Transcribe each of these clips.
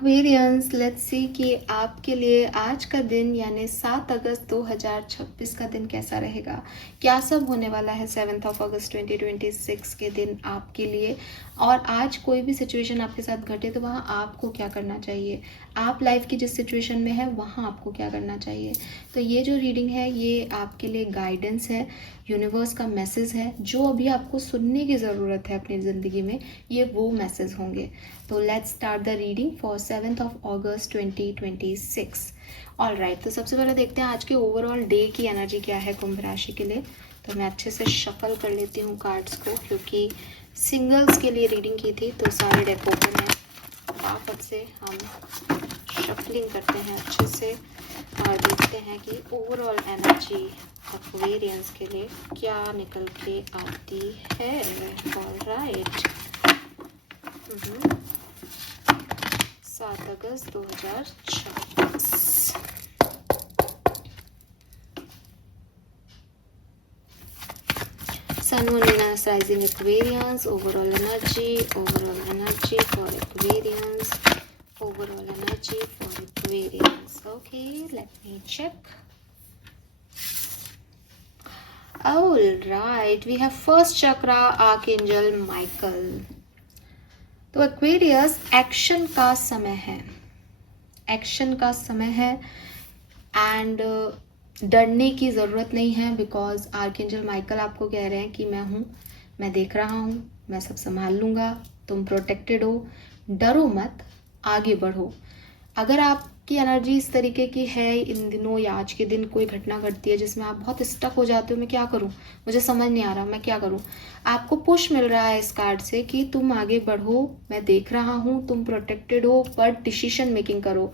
Aquarians, let's see कि आपके लिए आज का दिन यानी 7 अगस्त 2026 का दिन कैसा रहेगा। क्या सब होने वाला है 7 अगस्त 2026 के दिन आपके लिए। और आज कोई भी सिचुएशन आपके साथ घटे तो वहाँ आपको क्या करना चाहिए, आप लाइफ की जिस सिचुएशन में है वहाँ आपको क्या करना चाहिए। तो ये जो रीडिंग है ये आपके लिए गाइडेंस है, यूनिवर्स का मैसेज है। जो अभी आपको सुनने की ज़रूरत है अपनी ज़िंदगी में, ये वो मैसेज होंगे। तो let's start the reading for 7 अगस्त 2026। ऑल राइट, तो सबसे पहले देखते हैं आज के ओवरऑल डे की एनर्जी क्या है कुंभ राशि के लिए। तो मैं अच्छे से शफल कर लेती हूँ कार्ड्स को, क्योंकि सिंगल्स के लिए रीडिंग की थी तो सारे डेक ओपन है। फटाफट से हम शफलिंग करते हैं अच्छे से और देखते हैं कि ओवरऑल एनर्जी एक्वेरियंस के लिए क्या निकल के आती है। ऑल राइट, 7 अगस्त 2026। Sun, Moon, Venus, Rising Aquarians, overall energy for Aquarians, overall energy for Aquarians. Okay, let me check. All right, we have first chakra, Archangel Michael. तो एक्वेरियस, एक्शन का समय है, एक्शन का समय है एंड डरने की ज़रूरत नहीं है, बिकॉज आर्कएंजल माइकल आपको कह रहे हैं कि मैं हूँ, मैं देख रहा हूँ, मैं सब संभाल लूँगा, तुम प्रोटेक्टेड हो, डरो मत, आगे बढ़ो। अगर आपकी एनर्जी इस तरीके की है इन दिनों या आज के दिन कोई घटना घटती है जिसमें आप बहुत स्टक हो जाते हो, मैं क्या करूं, मुझे समझ नहीं आ रहा मैं क्या करूं, आपको पुश मिल रहा है इस कार्ड से कि तुम आगे बढ़ो, मैं देख रहा हूं, तुम प्रोटेक्टेड हो, बट डिसीजन मेकिंग करो,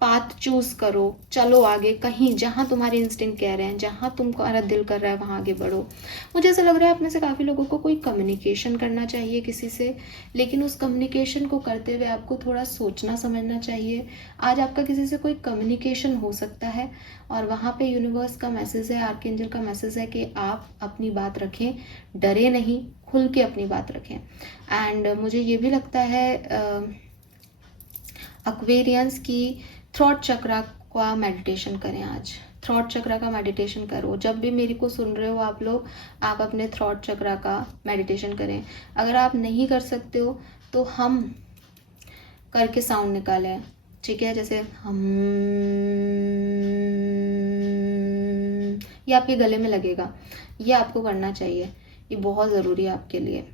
पाथ चूज करो, चलो आगे, कहीं जहां तुम्हारे इंस्टिंक्ट कह रहे हैं, जहां तुम्हारा दिल कर रहा है वहां आगे बढ़ो। मुझे ऐसा लग रहा है आप में से काफ़ी लोगों को कोई कम्युनिकेशन करना चाहिए किसी से, लेकिन उस कम्युनिकेशन को करते हुए आपको थोड़ा सोचना समझना चाहिए। आज आपका किसी से कोई कम्युनिकेशन हो सकता है और वहाँ पे यूनिवर्स का मैसेज है, आर्कएंजल का मैसेज है कि आप अपनी बात रखें, डरे नहीं, खुल के अपनी बात रखें। एंड मुझे ये भी लगता है एक्वेरियंस की थ्रॉट चक्रा का मेडिटेशन करें आज, थ्रॉट चक्रा का मेडिटेशन करो। जब भी मेरे को सुन रहे हो आप लोग, आप अपने थ्रॉट चक्रा का मेडिटेशन करें। अगर आप नहीं कर सकते हो तो हम करके साउंड निकालें, ठीक है, जैसे हम, ये आपके गले में लगेगा, ये आपको करना चाहिए, ये बहुत ज़रूरी है आपके लिए।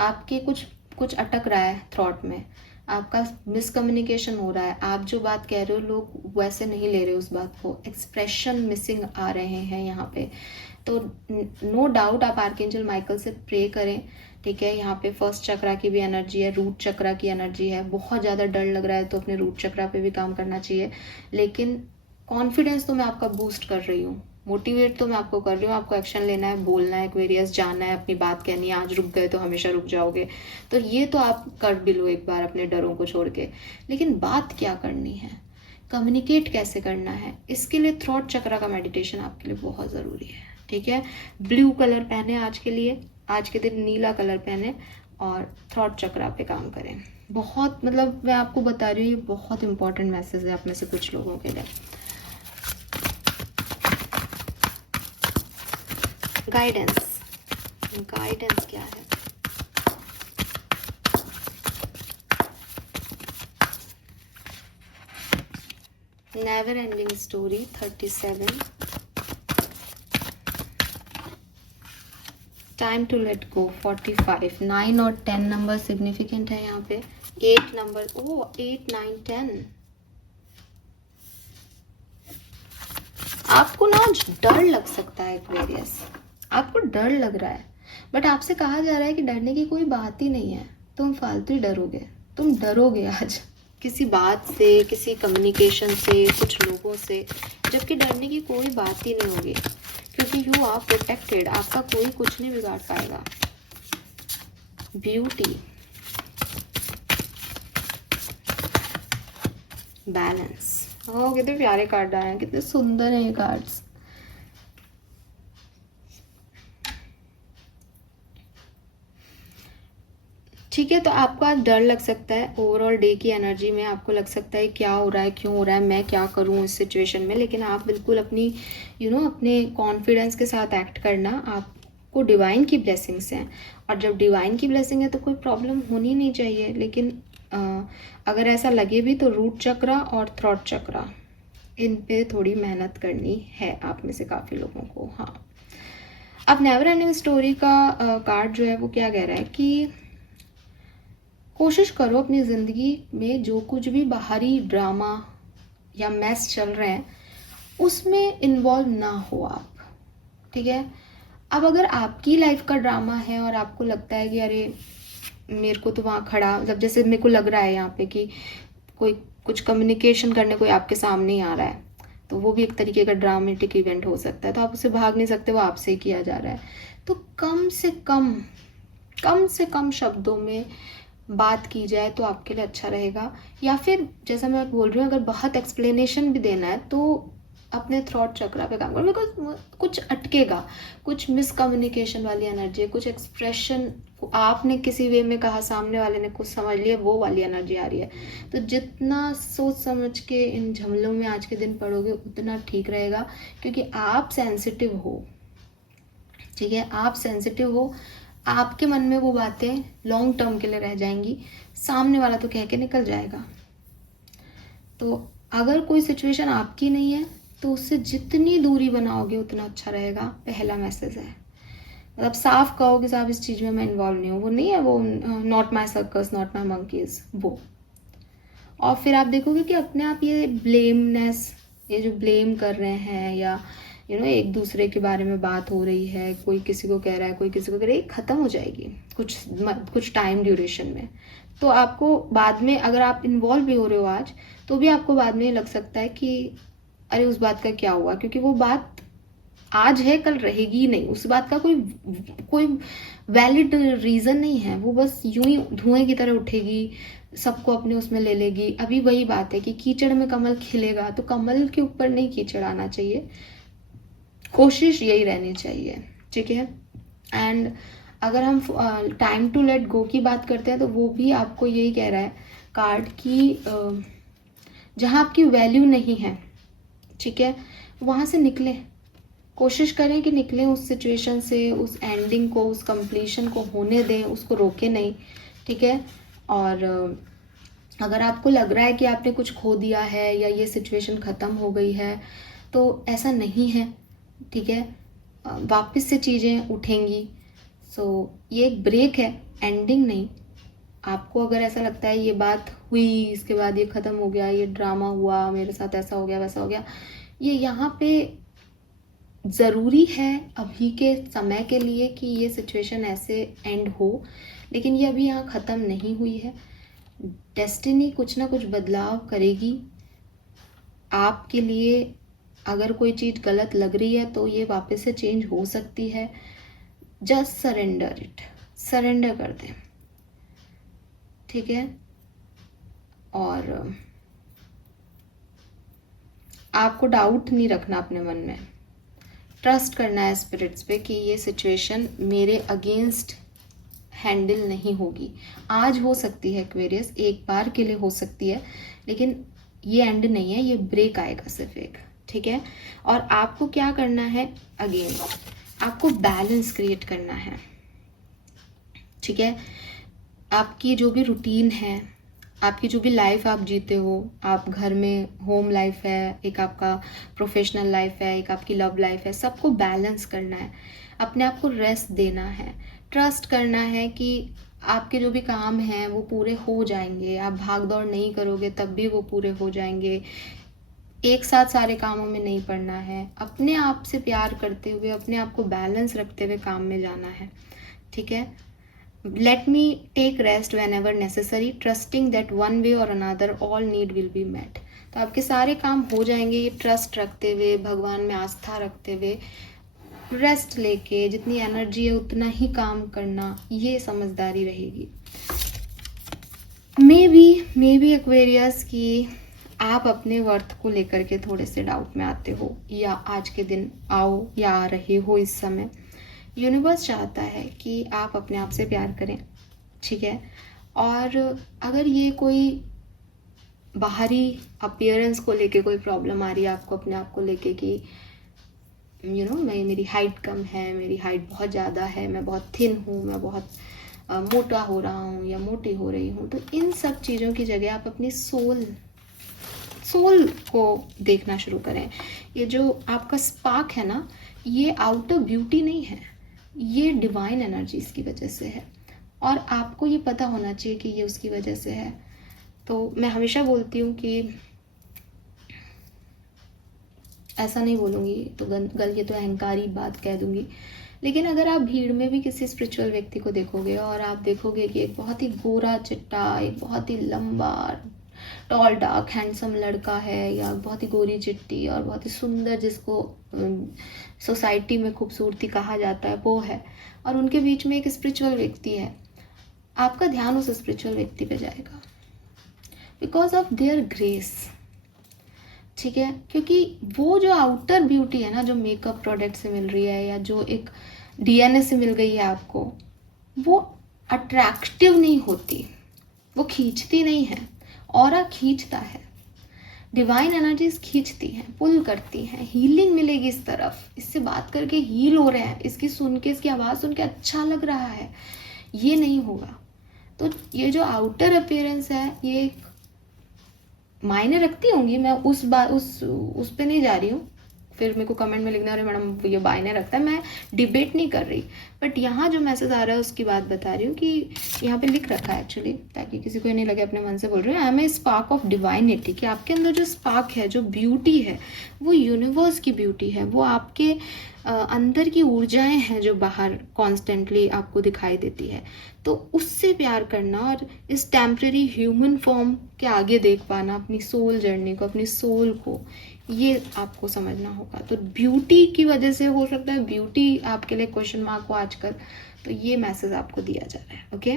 आपके कुछ अटक रहा है थॉट में, आपका मिसकम्युनिकेशन हो रहा है, आप जो बात कह रहे हो लोग वैसे नहीं ले रहे उस बात को, एक्सप्रेशन मिसिंग आ रहे हैं यहाँ पे। तो नो डाउट आप आर्कएंजल माइकल से प्रे करें, ठीक है। यहाँ पे फर्स्ट चक्रा की भी एनर्जी है, रूट चक्रा की एनर्जी है। बहुत ज़्यादा डर लग रहा है तो अपने रूट चक्रा पे भी काम करना चाहिए, लेकिन कॉन्फिडेंस तो मैं आपका बूस्ट कर रही हूँ, मोटिवेट तो मैं आपको कर रही हूँ। आपको एक्शन लेना है, बोलना है, एक्वेरियस जाना है, अपनी बात कहनी है। आज रुक गए तो हमेशा रुक जाओगे, तो ये तो आप कर भी लो एक बार अपने डरों को छोड़ के। लेकिन बात क्या करनी है, कम्युनिकेट कैसे करना है, इसके लिए थ्रॉट चक्रा का मेडिटेशन आपके लिए बहुत ज़रूरी है, ठीक है। ब्लू कलर पहने आज के लिए, आज के दिन नीला कलर पहने और थ्रॉट चक्रा पे काम करें। बहुत मतलब मैं आपको बता रही हूँ, ये बहुत इंपॉर्टेंट मैसेज है आप में से कुछ लोगों के लिए। गाइडेंस, गाइडेंस क्या है, never ending story 37, time to let go 45, 9 और 10 नंबर सिग्निफिकेंट है यहाँ पे। 8 नंबर, ओ 8 9 10, आपको ना आज डर लग सकता है एक्वेरियस, आपको डर लग रहा है, बट आपसे कहा जा रहा है कि डरने की कोई बात ही नहीं है, तुम फालतू ही डरोगे, तुम डरोगे आज किसी बात से, किसी कम्युनिकेशन से, कुछ लोगों से, जबकि डरने की कोई बात ही नहीं होगी, क्योंकि यू आर प्रोटेक्टेड, आपका कोई कुछ नहीं बिगाड़ पाएगा। ब्यूटी, बैलेंस, ओ कितने प्यारे कार्ड आए हैं, कितने सुंदर हैं ये कार्ड्स। ठीक है, तो आपको आज डर लग सकता है, ओवरऑल डे की एनर्जी में आपको लग सकता है क्या हो रहा है, क्यों हो रहा है, मैं क्या करूं इस सिचुएशन में। लेकिन आप बिल्कुल अपनी अपने कॉन्फिडेंस के साथ एक्ट करना। आपको डिवाइन की ब्लेसिंग्स हैं, और जब डिवाइन की ब्लेसिंग है तो कोई प्रॉब्लम होनी नहीं चाहिए। लेकिन अगर ऐसा लगे भी तो रूट चक्रा और थ्रॉट चक्रा, इन पे थोड़ी मेहनत करनी है आप में से काफ़ी लोगों को। हाँ, अब नेवर एंडिंग स्टोरी का कार्ड जो है वो क्या कह रहा है कि कोशिश करो अपनी ज़िंदगी में जो कुछ भी बाहरी ड्रामा या मैस चल रहे हैं उसमें इन्वॉल्व ना हो आप। ठीक है, अब अगर आपकी लाइफ का ड्रामा है और आपको लगता है कि अरे मेरे को तो वहाँ खड़ा, मतलब जैसे मेरे को लग रहा है यहाँ पे कि कोई कुछ कम्युनिकेशन करने कोई आपके सामने ही आ रहा है, तो वो भी एक तरीके का ड्रामेटिक इवेंट हो सकता है, तो आप उससे भाग नहीं सकते, वो आपसे ही किया जा रहा है। तो कम से कम शब्दों में बात की जाए तो आपके लिए अच्छा रहेगा। या फिर जैसा मैं बोल रही हूँ, अगर बहुत एक्सप्लेनेशन भी देना है तो अपने थ्रॉट चक्रा पे काम करो, बिकॉज कुछ अटकेगा, कुछ मिसकम्युनिकेशन वाली एनर्जी है, कुछ एक्सप्रेशन आपने किसी वे में कहा, सामने वाले ने कुछ समझ लिया, वो वाली एनर्जी आ रही है। तो जितना सोच समझ के इन झमेलों में आज के दिन पड़ोगे उतना ठीक रहेगा, क्योंकि आप सेंसिटिव हो। ठीक है, आप सेंसिटिव हो, आपके मन में वो बातें लॉन्ग टर्म के लिए रह जाएंगी, सामने वाला तो कह के निकल जाएगा। तो अगर कोई सिचुएशन आपकी नहीं है तो उससे जितनी दूरी बनाओगे उतना अच्छा रहेगा, पहला मैसेज है। मतलब साफ कहो कि साहब इस चीज़ में मैं इन्वॉल्व नहीं हूँ, वो नहीं है, वो not my circus, not my monkeys, वो। और फिर आप देखोगे कि अपने आप ये ब्लेमनेस, ये जो ब्लेम कर रहे हैं या एक दूसरे के बारे में बात हो रही है, कोई किसी को कह रहा है, कोई किसी को कह रहा है, ख़त्म हो जाएगी कुछ टाइम ड्यूरेशन में। तो आपको बाद में, अगर आप इन्वॉल्व भी हो रहे हो आज, तो भी आपको बाद में लग सकता है कि अरे उस बात का क्या हुआ, क्योंकि वो बात आज है कल रहेगी नहीं, उस बात का कोई वैलिड रीज़न नहीं है, वो बस यूं ही धुएं की तरह उठेगी, सबको अपने उसमें ले लेगी। अभी वही बात है कि कीचड़ में कमल खिलेगा, तो कमल के ऊपर नहीं कीचड़ आना चाहिए, कोशिश यही रहनी चाहिए। ठीक है, एंड अगर हम टाइम टू लेट गो की बात करते हैं तो वो भी आपको यही कह रहा है कार्ड की, जहाँ आपकी वैल्यू नहीं है, ठीक है, वहाँ से निकले, कोशिश करें कि निकलें उस सिचुएशन से, उस एंडिंग को, उस कंप्लीशन को होने दें, उसको रोके नहीं। ठीक है, और अगर आपको लग रहा है कि आपने कुछ खो दिया है या ये सिचुएशन ख़त्म हो गई है, तो ऐसा नहीं है। ठीक है, वापस से चीज़ें उठेंगी। सो ये एक ब्रेक है, एंडिंग नहीं। आपको अगर ऐसा लगता है ये बात हुई, इसके बाद ये ख़त्म हो गया, ये ड्रामा हुआ, मेरे साथ ऐसा हो गया, वैसा हो गया, ये यहाँ पे ज़रूरी है अभी के समय के लिए कि ये सिचुएशन ऐसे एंड हो, लेकिन ये अभी यहाँ ख़त्म नहीं हुई है। डेस्टिनी कुछ ना कुछ बदलाव करेगी आपके लिए। अगर कोई चीज़ गलत लग रही है तो ये वापस से चेंज हो सकती है। जस्ट सरेंडर इट, सरेंडर कर दें। ठीक है, और आपको डाउट नहीं रखना अपने मन में, ट्रस्ट करना है स्पिरिट्स पे कि ये सिचुएशन मेरे अगेंस्ट हैंडल नहीं होगी। आज हो सकती है एक्वेरियस, एक बार के लिए हो सकती है, लेकिन ये एंड नहीं है, ये ब्रेक आएगा सिर्फ एक। ठीक है, और आपको क्या करना है, अगेन आपको बैलेंस क्रिएट करना है। ठीक है, आपकी जो भी रूटीन है, आपकी जो भी लाइफ आप जीते हो, आप घर में होम लाइफ है, एक आपका प्रोफेशनल लाइफ है, एक आपकी लव लाइफ है, सबको बैलेंस करना है। अपने आप को रेस्ट देना है, ट्रस्ट करना है कि आपके जो भी काम हैं वो पूरे हो जाएंगे। आप भाग दौड़ नहीं करोगे तब भी वो पूरे हो जाएंगे। एक साथ सारे कामों में नहीं पड़ना है, अपने आप से प्यार करते हुए, अपने आप को बैलेंस रखते हुए काम में जाना है। ठीक है, let me take rest whenever necessary, trusting that one way or another all need will be met। तो आपके सारे काम हो जाएंगे, ये ट्रस्ट रखते हुए, भगवान में आस्था रखते हुए, रेस्ट लेके, जितनी एनर्जी है उतना ही काम करना, ये समझदारी रहेगी। मे बी एक्वेरियस की आप अपने वर्थ को लेकर के थोड़े से डाउट में आते हो, या आज के दिन आओ या आ रहे हो इस समय। यूनिवर्स चाहता है कि आप अपने आप से प्यार करें, ठीक है। और अगर ये कोई बाहरी अपीयरेंस को लेके कोई प्रॉब्लम आ रही है आपको, अपने आप को लेके कि मेरी हाइट कम है, मेरी हाइट बहुत ज़्यादा है, मैं बहुत थिन हूँ, मैं बहुत मोटा हो रहा हूँ या मोटी हो रही हूँ, तो इन सब चीज़ों की जगह आप अपनी सोल को देखना शुरू करें। ये जो आपका स्पार्क है ना, ये आउटर ब्यूटी नहीं है, ये डिवाइन एनर्जीज की वजह से है, और आपको ये पता होना चाहिए कि ये उसकी वजह से है। तो मैं हमेशा बोलती हूँ कि ऐसा नहीं बोलूँगी तो ये तो अहंकारी बात कह दूँगी, लेकिन अगर आप भीड़ में भी किसी स्पिरिचुअल व्यक्ति को देखोगे और आप देखोगे कि एक बहुत ही गोरा चिट्टा, एक बहुत ही लंबा टॉल डार्क हैंडसम लड़का है, या बहुत ही गोरी चिट्टी और बहुत ही सुंदर, जिसको सोसाइटी में खूबसूरती कहा जाता है, वो है, और उनके बीच में एक स्पिरिचुअल व्यक्ति है, आपका ध्यान उस स्पिरिचुअल व्यक्ति पे जाएगा बिकॉज ऑफ देयर ग्रेस। ठीक है, क्योंकि वो जो आउटर ब्यूटी है ना, जो मेकअप प्रोडक्ट से मिल रही है या जो एक डीएनए से मिल गई है आपको, वो अट्रैक्टिव नहीं होती, वो खींचती नहीं है। ऑरा खींचता है, डिवाइन एनर्जीज खींचती हैं, पुल करती हैं, हीलिंग मिलेगी इस तरफ, इससे बात करके हील हो रहे हैं, इसकी सुन के, इसकी आवाज़ सुन के अच्छा लग रहा है, ये नहीं होगा। तो ये जो आउटर अपीयरेंस है, ये मायने रखती होंगी, मैं उस पे नहीं जा रही हूँ, फिर मेरे को कमेंट में लिखना, अरे मैडम ये मायने रखता है, मैं डिबेट नहीं कर रही, बट यहाँ जो मैसेज आ रहा है उसकी बात बता रही हूँ कि यहाँ पे लिख रखा है एक्चुअली, ताकि किसी को ये नहीं लगे अपने मन से बोल रही हूँ। I am a spark of divinity, कि आपके अंदर जो स्पार्क है, जो ब्यूटी है, वो यूनिवर्स की ब्यूटी है, वो आपके अंदर की ऊर्जाएं हैं जो बाहर कॉन्स्टेंटली आपको दिखाई देती है। तो उससे प्यार करना और इस टेम्परेरी ह्यूमन फॉर्म के आगे देख पाना अपनी सोल जर्नी को, अपनी सोल को, ये आपको समझना होगा। तो ब्यूटी की वजह से हो सकता है ब्यूटी आपके लिए क्वेश्चन मार्क हो आजकल, तो ये मैसेज आपको दिया जा रहा है। ओके,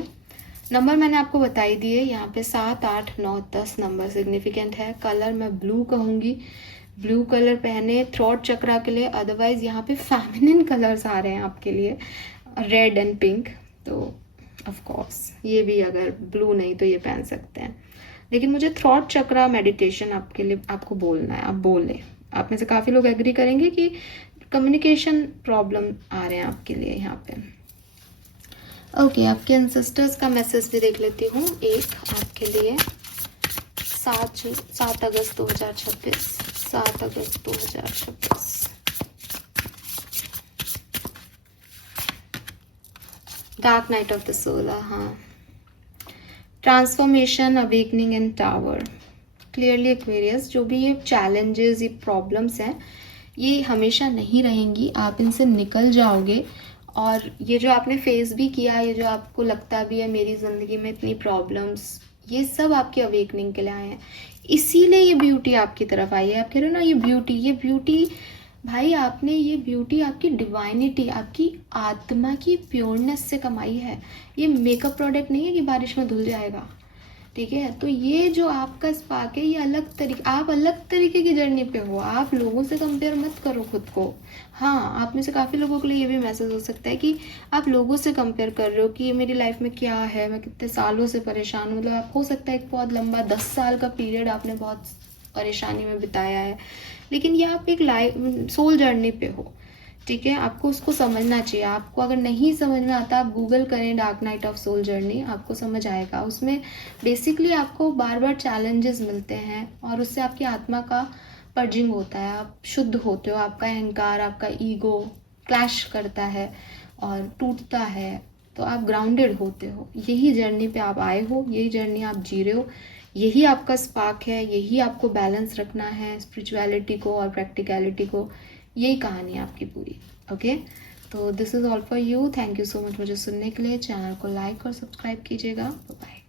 नंबर मैंने आपको बताई दिए, यहाँ पे 7, 8, 9, 10 नंबर सिग्निफिकेंट है। कलर मैं ब्लू कहूँगी, ब्लू कलर पहने थ्रोट चक्रा के लिए, अदरवाइज यहाँ पे फेमिनिन कलर्स आ रहे हैं आपके लिए, रेड एंड पिंक, तो ऑफ कोर्स ये भी अगर ब्लू नहीं तो ये पहन सकते हैं। लेकिन मुझे थ्रॉट चक्रा मेडिटेशन आपके लिए आपको बोलना है, आप बोले, आप में से काफ़ी लोग एग्री करेंगे कि कम्युनिकेशन प्रॉब्लम आ रहे हैं आपके लिए यहाँ पे। ओके, आपके एंसेस्टर्स का मैसेज भी देख लेती हूँ एक आपके लिए। 7 अगस्त 2026, 7 अगस्त 2026। Dark night of the soul, हाँ, transformation, awakening and tower. Clearly Aquarius, जो भी ये चैलेंजेस, ये प्रॉब्लम्स हैं, ये हमेशा नहीं रहेंगी, आप इनसे निकल जाओगे। और ये जो आपने फेस भी किया, ये जो आपको लगता भी है मेरी ज़िंदगी में इतनी प्रॉब्लम्स, ये सब आपकी अवेकनिंग के लिए आए हैं, इसीलिए ये ब्यूटी आपकी तरफ आई है। आप कह रहे हो ना, ये ब्यूटी भाई, आपने ये ब्यूटी आपकी डिवाइनिटी, आपकी आत्मा की प्योरनेस से कमाई है। ये मेकअप प्रोडक्ट नहीं है कि बारिश में धुल जाएगा, ठीक है। तो ये जो आपका स्पार्क है, ये आप अलग तरीके की जर्नी पे हो, आप लोगों से कंपेयर मत करो खुद को। हाँ, आप में से काफ़ी लोगों के लिए ये भी मैसेज हो सकता है कि आप लोगों से कंपेयर कर रहे हो कि ये मेरी लाइफ में क्या है, मैं कितने सालों से परेशान हूँ। मतलब आप हो सकता है एक बहुत लंबा 10 साल का पीरियड आपने बहुत परेशानी में बिताया है, लेकिन ये आप एक लाइफ सोल जर्नी पे हो, ठीक है। आपको उसको समझना चाहिए। आपको अगर नहीं समझ में आता, आप गूगल करें dark night of soul journey, आपको समझ आएगा। उसमें बेसिकली आपको बार बार चैलेंजेस मिलते हैं और उससे आपकी आत्मा का पर्जिंग होता है, आप शुद्ध होते हो, आपका अहंकार, आपका ईगो क्लैश करता है और टूटता है, तो आप ग्राउंडेड होते हो। यही जर्नी पे आप आए हो, यही जर्नी आप जी रहे हो, यही आपका स्पार्क है, यही आपको बैलेंस रखना है स्पिरिचुअलिटी को और प्रैक्टिकलिटी को। यही कहानी है आपकी पूरी। ओके, तो this is all for you. Thank you so much मुझे सुनने के लिए। चैनल को लाइक और सब्सक्राइब कीजिएगा। बाय।